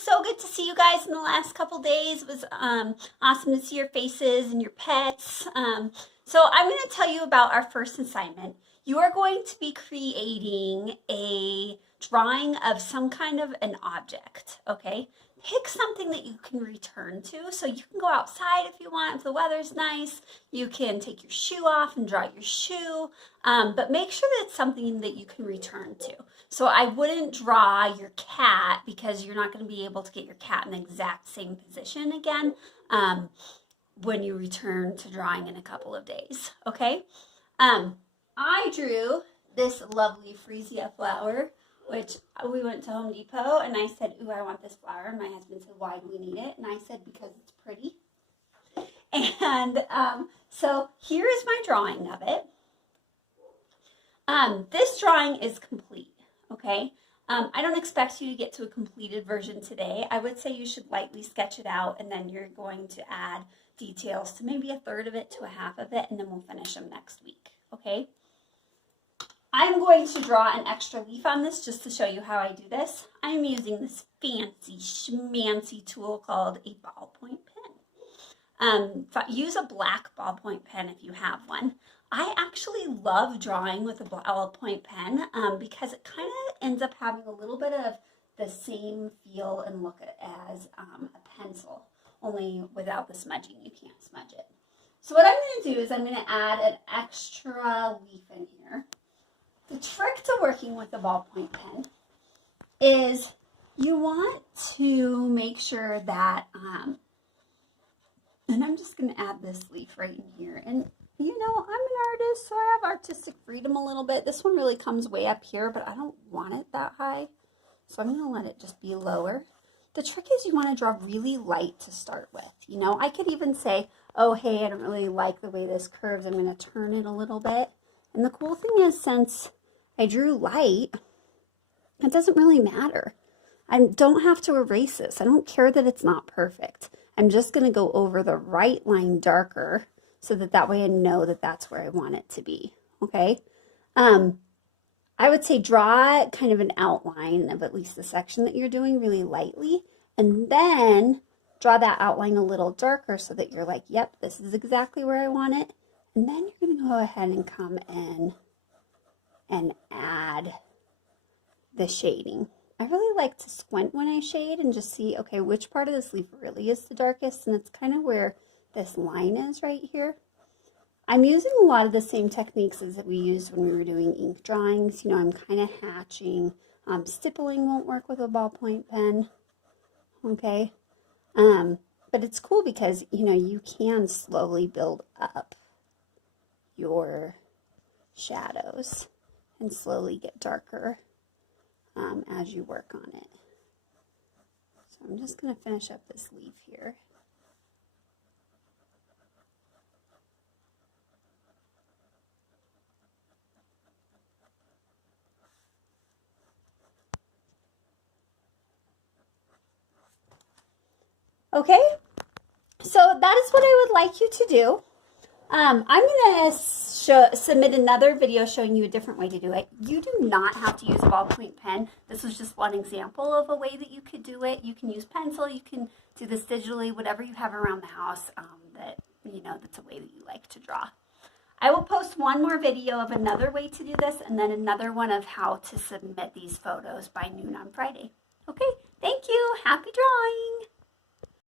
was so good to see you guys in the last couple days. It was awesome to see your faces and your pets. So I'm going to tell you about our first assignment. You are going to be creating a drawing of some kind of an object, okay? Pick something that you can return to. So you can go outside if you want, if the weather's nice. You can take your shoe off and draw your shoe, but make sure that it's something that you can return to. So I wouldn't draw your cat because you're not going to be able to get your cat in the exact same position again when you return to drawing in a couple of days, okay? I drew this lovely freesia flower, which we went to Home Depot and I said, ooh, I want this flower. And my husband said, why do we need it? And I said, because it's pretty. And so here is my drawing of it. This drawing is complete, okay? I don't expect you to get to a completed version today. I would say you should lightly sketch it out and then you're going to add details to maybe a third of it to a half of it, and then we'll finish them next week, okay? I'm going to draw an extra leaf on this just to show you how I do this. I'm using this fancy schmancy tool called a ballpoint pen. Use a black ballpoint pen if you have one. I actually love drawing with a ballpoint pen because it kind of ends up having a little bit of the same feel and look as a pencil, only without the smudging. You can't smudge it. So what I'm going to do is I'm going to add an extra leaf in here. The trick to working with a ballpoint pen is you want to make sure that, and I'm just going to add this leaf right in here. And you know, I'm an artist, so I have artistic freedom a little bit. This one really comes way up here, but I don't want it that high. So I'm going to let it just be lower. The trick is you want to draw really light to start with. You know, I could even say, oh, hey, I don't really like the way this curves. I'm going to turn it a little bit. And the cool thing is, since I drew light, it doesn't really matter. I don't have to erase this. I don't care that it's not perfect. I'm just going to go over the right line darker so that way I know that that's where I want it to be, okay? I would say draw kind of an outline of at least the section that you're doing really lightly, and then draw that outline a little darker so that you're like, yep, this is exactly where I want it. And then you're going to go ahead and come in and add the shading. I really like to squint when I shade and just see, okay, which part of this leaf really is the darkest, and it's kind of where this line is right here. I'm using a lot of the same techniques as that we used when we were doing ink drawings. You know, I'm kind of hatching. Stippling won't work with a ballpoint pen, okay? But it's cool because, you know, you can slowly build up your shadows and slowly get darker as you work on it. So I'm just going to finish up this leaf here. Okay, so that is what I would like you to do. I'm going to submit another video showing you a different way to do it. You do not have to use a ballpoint pen. This was just one example of a way that you could do it. You can use pencil, you can do this digitally, whatever you have around the house that, you know, that's a way that you like to draw. I will post one more video of another way to do this and then another one of how to submit these photos by noon on Friday. Okay, thank you. Happy drawing.